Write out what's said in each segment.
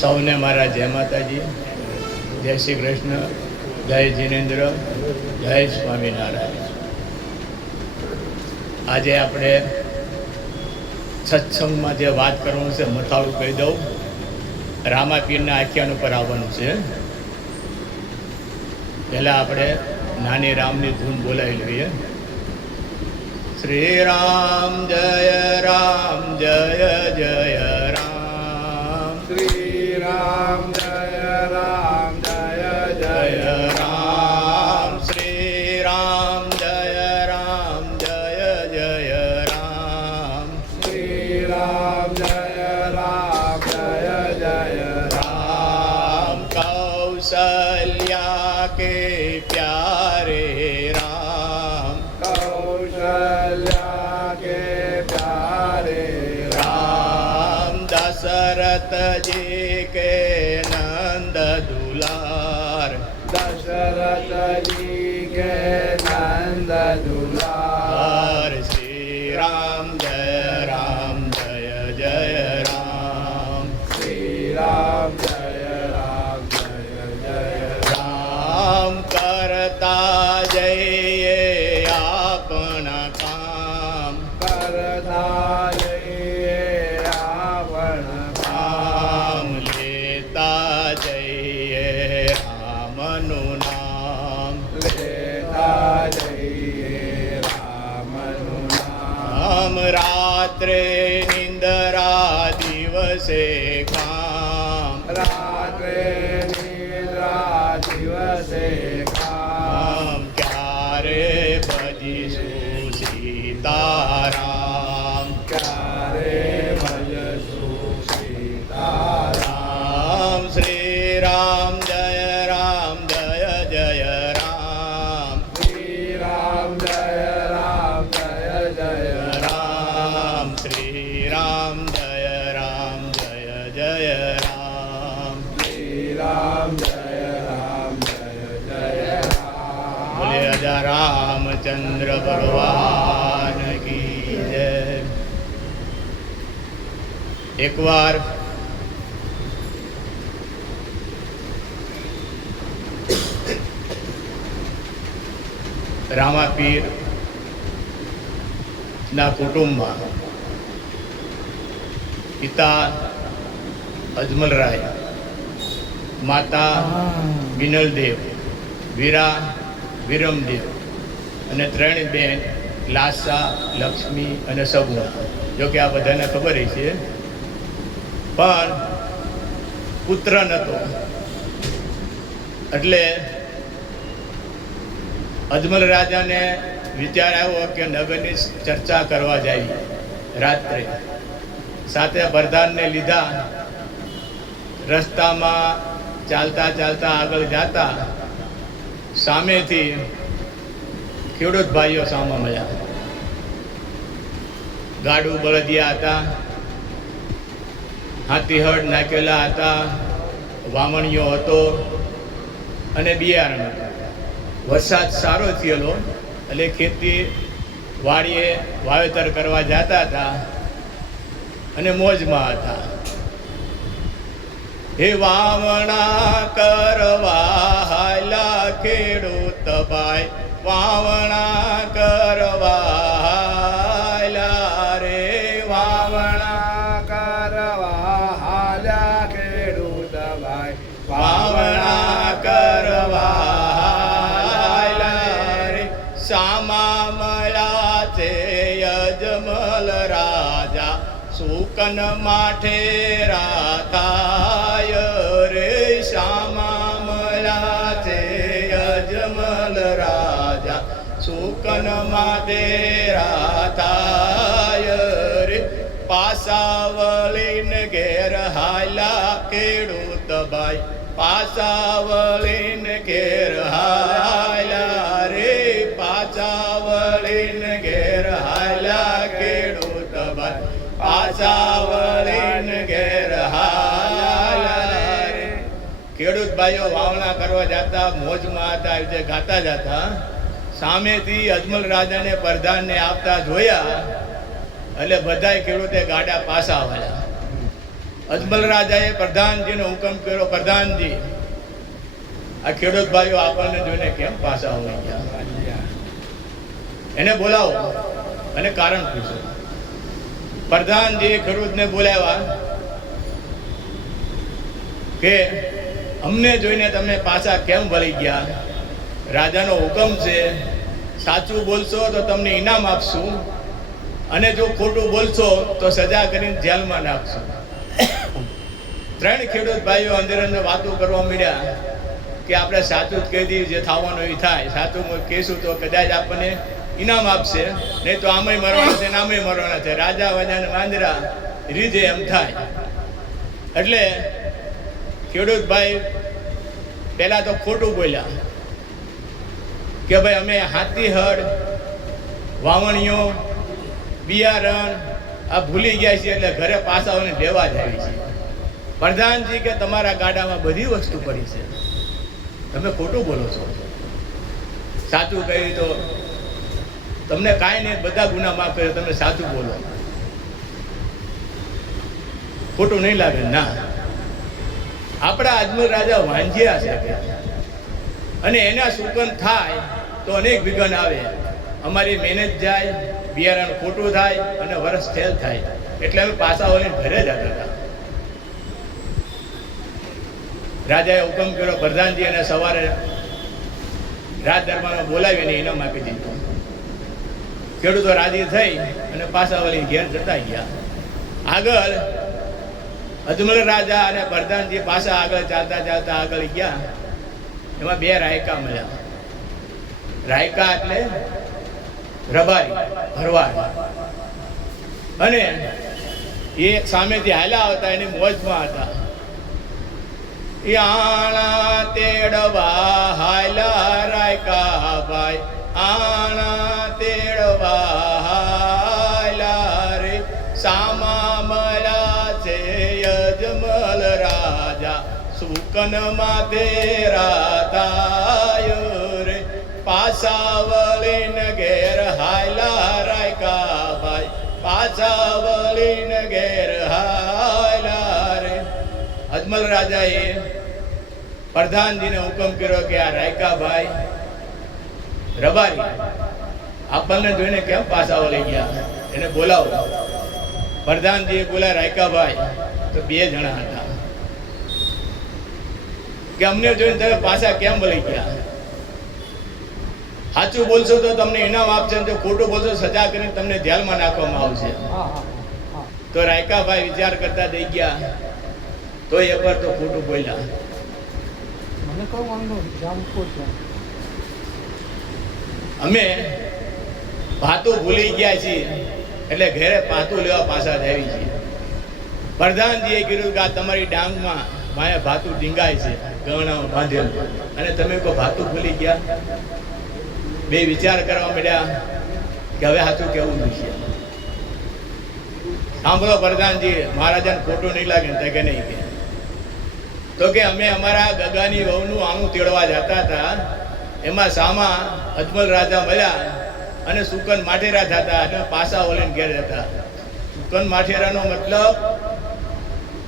સૌને મારા જય માતાજી, જય શ્રી કૃષ્ણ, જય જીનેન્દ્ર, જય સ્વામિનારાયણ. આજે આપણે સત્સંગમાં જે વાત કરવાનું છે મથાળું કહી દઉં. રામાપીરના આખ્યાન ઉપર આવવાનું છે. પહેલાં આપણે નાની રામની ધૂન બોલાવી લઈએ. શ્રી રામ જય જય રામ, શ્રી રામ જય જય રામ, શ્રી રામ જય જય રામ, શ્રી રામ જય જય રામ. કૌશલ્યા કે પ્યારે રામ, કૌશલ્યા કે પ્યારે રામ. દશરથ જી કે નંદ દુલાર, દશરથજી કે નંદ દુલાર. શ્રી રામ જય જય રામ, શ્રી રામ જય જય રામ. કરતા જઈએ આપણા કામ, કરતા જઈએ આપણ કામ. લેતા જઈએ રામનું નામ, લેતા જઈએ રામનું નામ. રાત્રે નિંદરા દિવસે કામ, રાત્રે નિદ્રા દિવસે કામ. ક્યારે ભજીશું સીતારામ, ક્યારે ભજશું સીતારામ. શ્રી રામ જય જય રામ, શ્રી રામ જય જય રામ. શ્રી રામ જય જય રામ. શ્રી રામ જય જય રામ. બોલે રાજા રામચંદ્ર ભગવાન કી જય. એકવાર રામાપીર ના કુટુંબમાં પિતા અજમલરાય, માતા બિનલદેવ, વીરા વિરમદેવ અને ત્રણ બેન લાસા, લક્ષ્મી અને સગુણા. જો કે આ બધાને ખબર છે, પણ પુત્ર નહોતો. એટલે અજમલ રાજાને વિચાર આવ્યો કે નગરની ચર્ચા કરવા જાય. રાત્રે સાથે પ્રધાનને લીધા. રસ્તામાં ચાલતા ચાલતા આગળ જતા સામેથી ખેડૂત ભાઈઓ સામે મળ્યા. ગાડું બળદિયા હતા, હાથીહળ નાખેલા હતા, વામણીઓ હતો અને બિયારણ હતું. વરસાદ સારો થયેલો એટલે ખેતી વાડીએ વાવેતર કરવા જતા હતા અને મોજમાં હતા. હે વાવણા કરવા હાલા ખેડૂત ભાઈ, વાવણા કરવા હાલા રે, વાવણા કરવા હાલ્યા ખેડૂત ભાઈ, વાવણા કરવા હાલા રે. સામા મળ્યા છે અજમલ રાજા, સુકન માઠે રાધાય રે. સામા મળ્યા છે અજમલ રાજા, સુકન માથે રાધાય રે. પાસા વળીને ઘેર હાલ્યા ખેડૂત ભાઈ, પાસા વળીને ઘેર હાલ્યા રે. પાછા વળીને ઘેર હાલ્યા ખેડૂત ભાઈ, પાછા વળીને ઘેર હાલ્યા રે. ખેડૂત ભાઈઓ વાવણા કરવા જતા, મોજમાં હતા, આવી રીતે ગાતા જતા. સામેથી અજમલ રાજાને પ્રધાનને આપતા જોયા એટલે બધાય ખેડૂતે ગાડા પાછા વાળ્યા. અજમલ રાજાએ પ્રધાનજીને હુકમ કર્યો, પ્રધાનજી આ ખેડૂત ભાઈઓ આપણને જોઈને કેમ પાછા હોઈ ગયા, એને બોલાવો અને કારણ પૂછો. પ્રધાનજીએ ખેડૂતને બોલાવ્યા કે અમને જોઈને તમે પાછા કેમ વળી ગયા? રાજાનો હુકમ છે, સાચું બોલશો તો તમને ઇનામ આપશું, અને જો ખોટું બોલશો તો સજા કરીને જેલમાં નાખશું. ત્રણ ખેડૂત ભાઈઓ અંદર અંદર વાતો કરવા માંડ્યા કે આપણે સાચું જ કહી દઈએ, જે થવાનું એ થાય, સાચું કહીશું તો કદાચ આપણને ઇનામ આપશે, નહીં તો આમેય મરવાના છે ને આમેય મરવાના છે. રાજા વાજા ને વાંદરા રીજે એમ થાય. એટલે ખેડૂત ભાઈ પહેલા તો ખોટું બોલ્યા કે ભાઈ અમે હાથી હળ, વાવણીઓ, બિયારણ આ ભૂલી ગયા છીએ, એટલે ઘરે પાછાઓને લેવા જ આવી છે. પ્રધાનજી કે તમારા ગાડામાં બધી વસ્તુ પડી છે, તમે ખોટું બોલો છો. સાચું કહ્યું તો તમને કાંઈ નહીં, બધા ગુના માફ કર્યો, તમે સાચું બોલો, ખોટું નહીં લાગે. ના, આપણા અજમલ રાજા વાંજ્યા છે અને એના સુકન થાય તો અનેક વિઘન આવે, અમારી મહેનત જાય, બિયારણ ખોટું થાય અને વરસ ફેલ થાય. એટલે અમે પાછા વળીને ઘરે જતા હતા. રાજાએ હુકમ કર્યો, પ્રધાનજી એને સવારે રાજ દરબારમાં બોલાવીને ઇનામ આપી દીધું. ખેડૂતો રાજી થઈ અને પાછા વળી ઘેર જતા ગયા. આગળ અજમલ રાજા અને પ્રધાનજી પાછા આગળ ચાલતા ચાલતા આગળ ગયા. એમાં બે રાયકા મળ્યા. રાયકા એટલે રબારી, ભરવાડ. અને એ સામેથી હાલ્યા આવતા, એની મોજમાં હતા. આણા તેડવા હાલ્યા રાયકા ભાઈ, આણા તેડવા હાલ્યા રે, સામા મળ્યા છે અજમલ રાજા, સુકન માથે રાધાય રે, પાછા વળીને ઘેર હાલ્યા રાયકા ભાઈ, પાછા વળીને ઘેર હાલ્યા રે. અજમલ રાજાએ પ્રધાનજીને હુકમ કર્યો કે આ રાયકા ભાઈ રબારી આપણને જોઈને કેમ પાછા વળી ગયા, એને બોલાવો. પ્રધાનજીએ બોલા રાયકા ભાઈ તો બે જણા હતા કે અમને જોઈને તમે પાછા કેમ વળી ગયા? સાચું બોલશો તો તમને ઇનામ આપશે, જો ખોટું બોલશો સજા કરીને તમને જેલમાં નાખવામાં આવશે. તો રાયકા ભાઈ વિચાર કરતા થઈ ગયા, તો એ પર તો ખોટું બોલ્યા. અમે ભાતું ભૂલી ગયા છીએ, એટલે ઘરે ભાતું લેવા પાછા જ આવી છીએ. પ્રધાનજીએ કીધું કે આ તમારી ડાંગમાં માયા ભાતું ડીંગાય છે, ગવણામાં બાંધેલ, અને તમે કોઈ ભાતું ભૂલી ગયા? બે વિચાર કરવા માંડ્યા કે હવે સાચું કેવું છે. સાંભળો પ્રધાનજી, મહારાજાને ખોટું નહીં લાગે ને કે નહીં? કે તો કે અમે અમારા ગગાની વહુનું આણું તેડવા જતા હતા, એમાં સામા અજમલ રાજા મળ્યા અને સુકન માઠેરા થતા અને પાછા વળીને ઘેર જતા. સુકન માઠેરાનો મતલબ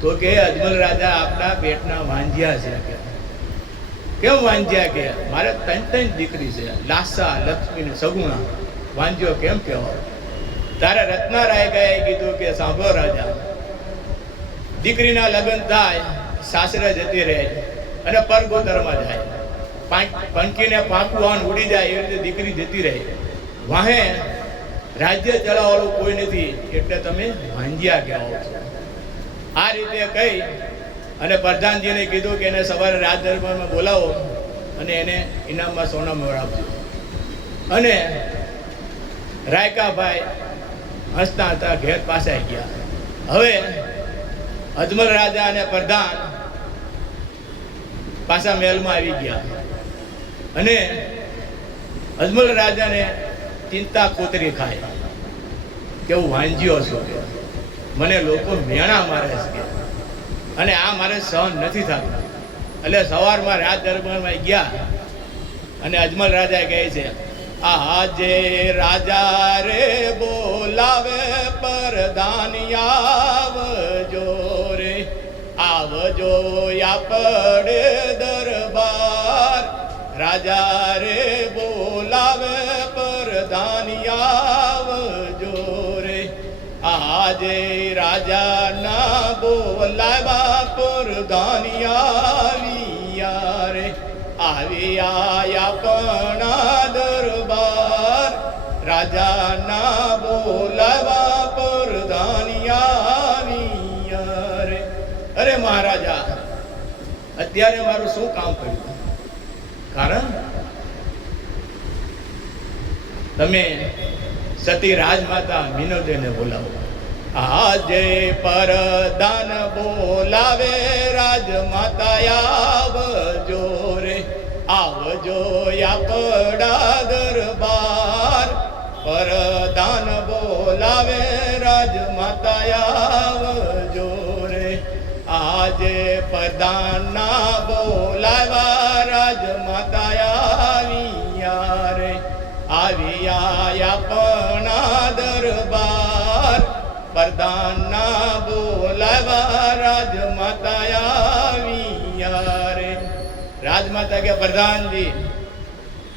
તો કે અજમલ રાજા આપણા પેટના વાંજ્યા છે. કેમ વાંજ્યા? કે મારે ત્રણ દીકરી છે, લાસા, લક્ષ્મી ને સગુણા. વાંજ્યો કેમ કહેવો? તારે રત્ના રાયકાએ કીધું કે સાંભળો રાજા, દીકરીના લગ્ન થાય, સાસરે જતી રહે અને પરગોતરમાં જાય, પંકીને પાંકુવાન ઉડી જાય એ રીતે દીકરી જતી રહે. વાહે રાજ્ય ચલાવવાનું કોઈ નથી, એટલે તમે વાંજ્યા કહેવો છો. આ રીતે કહી અને પ્રધાનજીને કીધું કે એને સવારે રાજ દરબારમાં બોલાવો અને એને ઇનામમાં સોના મોર આપજો. અને રાયકાભાઈ હસતા હતા ઘેર પાછા ગયા. હવે અજમલ રાજા અને પ્રધાન પાછા મહેલમાં આવી ગયા અને અજમલ રાજાને ચિંતા કોતરી ખાય કે હું વાંજ્યો છું, મને લોકો મેણા મારે છે અને આ મારે સહન નથી થતું. એટલે સવારમાં રાજ દરબારમાં ગયા અને અજમલ રાજા કહે છે, આજે રાજા રે બોલાવે પ્રધાન આવજો રે, આવજો આપણે દરબાર રાજા રે બોલાવે પ્રધાની આવજો રે આજે રાજાના બોલાવા પ્રધાની આવ્યા રે આવ્યા આપણા દરબાર રાજાના બોલાવા પ્રધાની આવ્યા રે અરે મહારાજા અત્યારે મારું શું કામ કર્યું કારણ તમે સતી રાજમાતા મિનોદેને બોલાવો આજે પરદાન બોલાવે રાજમાતા આવજો રે આવજો આપણા દરબાર પરદાન બોલાવે રાજમાતા આવજો રે આજે પ્રધાનના બોલાવા રાજમાતા આવ્યા રે આવ્યા આપણા દરબાર પ્રધાનના બોલાવા રાજમાતા આવ્યા રે રાજમાતા કે પ્રધાનજી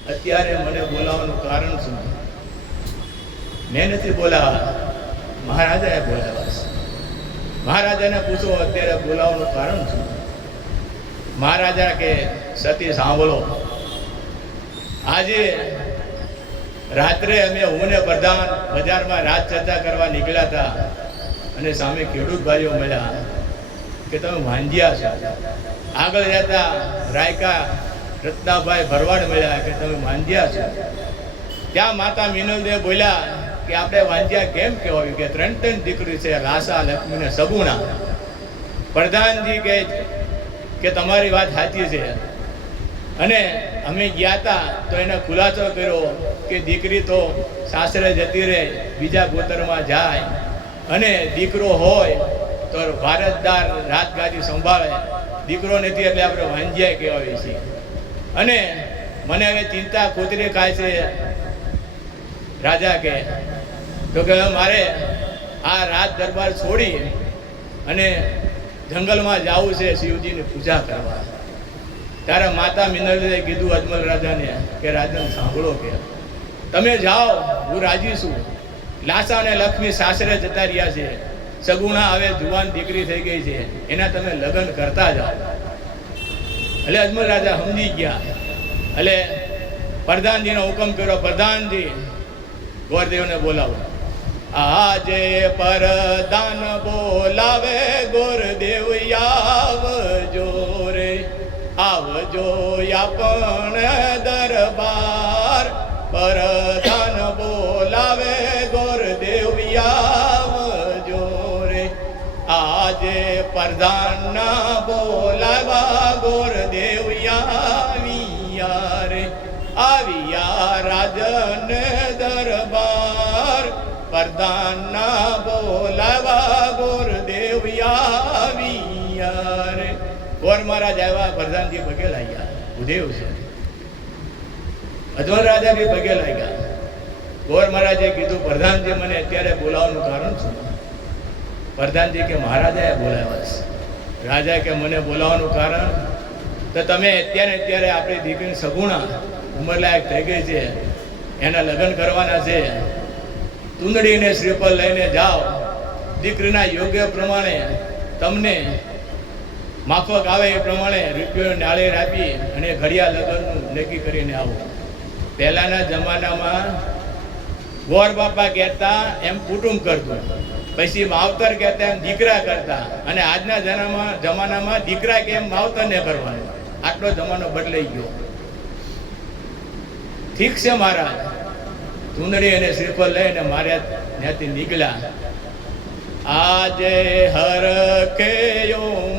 અત્યારે મને બોલાવવાનું કારણ શું મેં નથી બોલાવા મહારાજાએ બોલાવા મહારાજાને પૂછો અત્યારે બોલાવવાનું કારણ શું મહારાજા કે સતી સાંભળો આજે રાત્રે હું ને પ્રધાન બજારમાં રાત ચર્ચા કરવા નીકળ્યા હતા અને સામે ખેડૂત ભાઈઓ મળ્યા કે તમે વાંજ્યા છો આગળ જતા રાયકા રત્નાભાઈ ભરવાડ મળ્યા કે તમે વાંજ્યા છો ત્યાં માતા મિનલદેવ બોલ્યા કે આપણે વાંજ્યા કેમ કહેવાયું કે ત્રણ દીકરી છે લાસા લક્ષ્મી ને સગુણા પ્રધાનજી કહે કે તમારી વાત સાચી છે અને અમે ગયા હતા તો એને ખુલાસો કર્યો કે દીકરી તો સાસરે જતી રહે બીજા ગોતરમાં જાય અને દીકરો હોય તો ભારતદાર રાજગાદી સંભાળે દીકરો નથી એટલે આપણે વાંજ્યા કહેવાય છીએ અને મને હવે ચિંતા ખોતરી ખાય છે રાજા કે તો કે મારે આ રાજ દરબાર છોડી અને જંગલમાં જવું છે શિવજીની પૂજા કરવા ત્યારે માતા મિનલે કીધું અજમલ રાજાને કે રાજન સાંભળો કે તમે જાઓ હું રાજી છું લાસા અને લક્ષ્મી સાસરે જતા રહ્યા છે સગુણા હવે જુવાન દીકરી થઈ ગઈ છે એના તમે લગ્ન કરતા જાઓ એટલે અજમલ રાજા સમજી ગયા એટલે પ્રધાનજીનો હુકમ કર્યો પ્રધાનજી ગોરદેવને બોલાવો આજે પરદાન બોલાવે ગોરદેવ આવજો રે આવજો આપણ દરબાર પરદાન બોલાવે ગોરદેવ આવજો રે આજે પ્રધાનના બોલાવા ગોરદેવ આવ્યા રે આવ્યા રાજન દરબાર પ્રધાનના બોલાવા ગોરદેવ આવ્યા રે ગોર મહારાજ આવ્યા પ્રધાનજી પગે લાગ્યા ઉદેવ છે અજમલ રાજા બી પગે લાગ્યા ગોર મહારાજે કીધું પ્રધાનજી મને અત્યારે બોલાવવાનું કારણ શું પ્રધાનજી કે મહારાજાએ બોલાવ્યા છે રાજા કે મને બોલાવવાનું કારણ તો તમે અત્યારે આપણી દીકરી સગુણા ઉંમરલાયક થઈ ગઈ છે એના લગ્ન કરવાના છે ચૂંદડીને શ્રીફળ લઈને જાઓ દીકરીના યોગ્ય પ્રમાણે તમને માફક આવે એ પ્રમાણે રૂપિયો નાળેર આપી અને ઘડિયા લગ્નનું નક્કી કરીને આવો પહેલાના જમાનામાં ગોર બાપા કહેતા એમ કુટુંબ કરતું પછી માવતર કહેતા એમ દીકરા કરતા અને આજના જમાનામાં દીકરા કેમ માવતરને કરવાનું આટલો જમાનો બદલાઈ ગયો ઠીક છે મહારાજ ચૂંદડી અને શ્રીફળ લઈને મારે ત્યાંથી નીકળ્યા આજે હર કે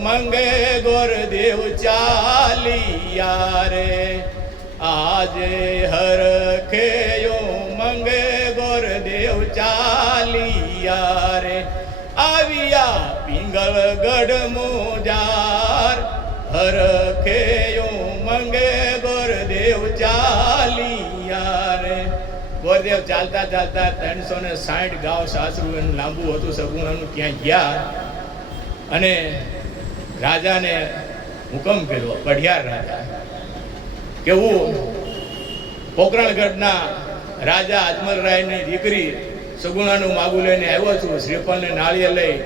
મંગે ગોરદેવ ચાલિયા રે આજે હર કે મંગે ગોરદેવ ચાલિયા રે આવ્યા પિંગલગઢ મોજાર હર કે મંગે ગોરદેવ ચાલિયા રે ગોરદેવ ચાલતા 360 ગાંવ સાસરું એનું લાંબુ હતું સગુણાનું ત્યાં ગયા અને રાજાને હુકમ કર્યો, પઢિયાર રાજા, કે હું પોકરણગઢના રાજા અજમલરાયની દીકરી સગુણાનું માગું લઈને આવ્યો છું, શ્રીફળને નાળિયેર લઈ,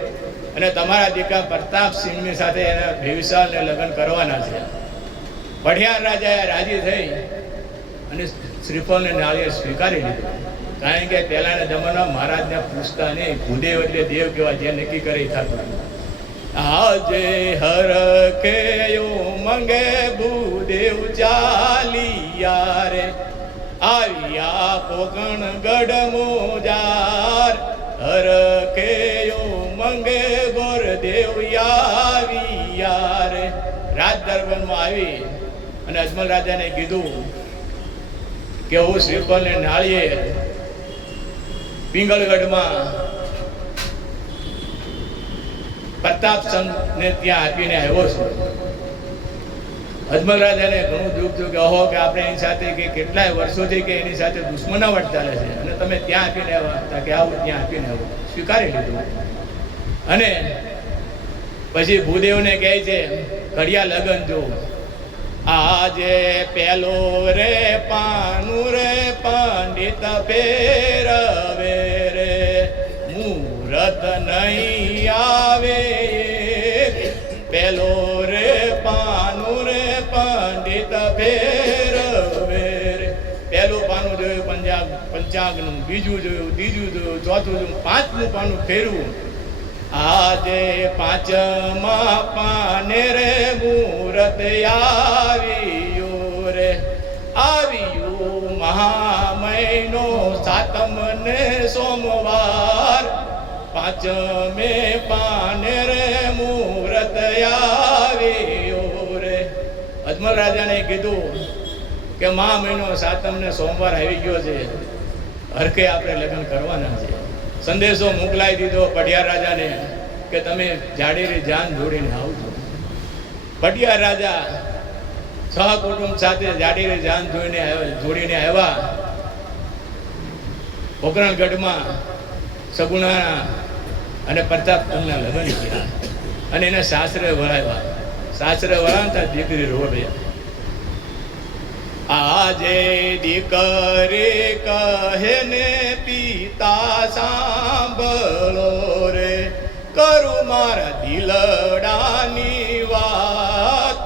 અને તમારા દીકરા પ્રતાપસિંહની સાથે એના ભેવિસાલને લગ્ન કરવાના છે. પઢિયાર રાજાએ રાજી થઈ અને શ્રીફળને નાળિયેર સ્વીકારી લીધું. કારણ કે પહેલાના જમાના મહારાજને પૂછતા નહીં, ભૂદેવ એટલે દેવ કેવા, જે નક્કી કરે એ થતું. આજે હર કે મંગે ભૂદેવ ચાલિયા રે, આવ્યા પોકરણગઢ મોજાર. હર કે મંગે ગોરદેવ આવ્યા રે. રાજ દરબારમાં આવી અને અજમલ રાજાને કીધું કે હું શ્રીફળને નાળિયેર પિંગળગઢમાં પ્રતાપચંદને ત્યાં આપીને આવ્યો છું. અજમલ રાજાને ઘણું દુઃખ થયું કે અહો, કે આપણે એની સાથે કે કેટલાય વર્ષોથી કે એની સાથે દુશ્મનાવટ ચાલે છે, અને તમે ત્યાં આપીને આવ્યા કે આવું ત્યાં આપીને આવું. સ્વીકારી લીધું. અને પછી ભૂદેવને કહે છે, ઘડિયા લગન જો, આજે પેલો રે પાનું રે પંડિત ફેરવે રે, મુહૂર્ત નહીં આવે. પેલો રે પાનું રે પંડિત ફેરવે રે. પહેલું પાનું જોયું પંચાંગનું, બીજું જોયું, ત્રીજું જોયું, ચોથું જોયું, પાંચમું પાનું ફેરવું. આજે પાંચમા પાને રે મુહૂર્ત આવ્યું રે, આવ્યું મહા મહિનો સાતમ ને સોમવાર. પાંચમે પાને રે મુહૂર્ત આવ્યું રે. અજમલ રાજાને કીધું કે મહા મહિનો સાતમ ને સોમવાર આવી ગયો છે, હરખે આપણે લગ્ન કરવાના છે. સંદેશો મોકલાઈ દીધો પઢિયાર રાજાને કે તમે જાડેરી જાન જોડીને આવજો. પઢિયાર રાજા સહકુટુંબ સાથે જાડેરી જાન જોડીને આવ્યા. પોકરણગઢમાં સગુણા અને પ્રતાપચંદના લગ્ન થયા અને એને સાસરે વળાવ્યા. સાસરે વળાવતા દીકરી રોવે. આજે દીકરી કહે ને પિતા સાંભળો રે, કરું મારા દિલડાની વાત.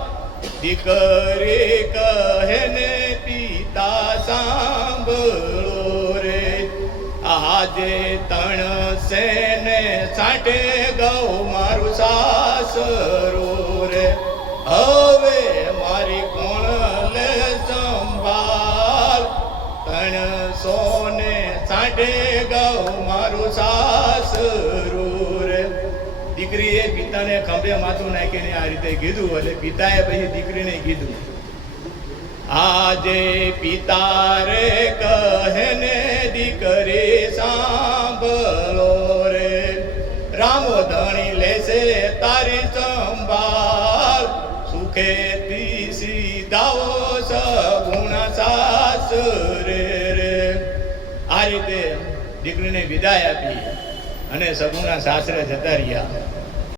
દીકરી કહે ને પિતા સાંભળો રે, આજે તણસે ને સાંઠે ગૌ મારું સાસરો રે. હવે મારી કોણ લે સંભાળ, તણસો ને સાંઠે ગૌ મારું સાસરું રે. દીકરીએ પિતાને ખંભે માથું નાખીને આ રીતે કીધું. એટલે પિતાએ પછી દીકરીને કીધું, આજે પિતા રે કહે ને દીકરી સાંભળો રે, રામો ધણી લેશે તારી સંભાળ. સુખેથી સીધાઓ સગુણા સાસરે રે. આ રીતે દીકરીને વિદાય આપી અને સગુણા સાસરે જતા રહ્યા.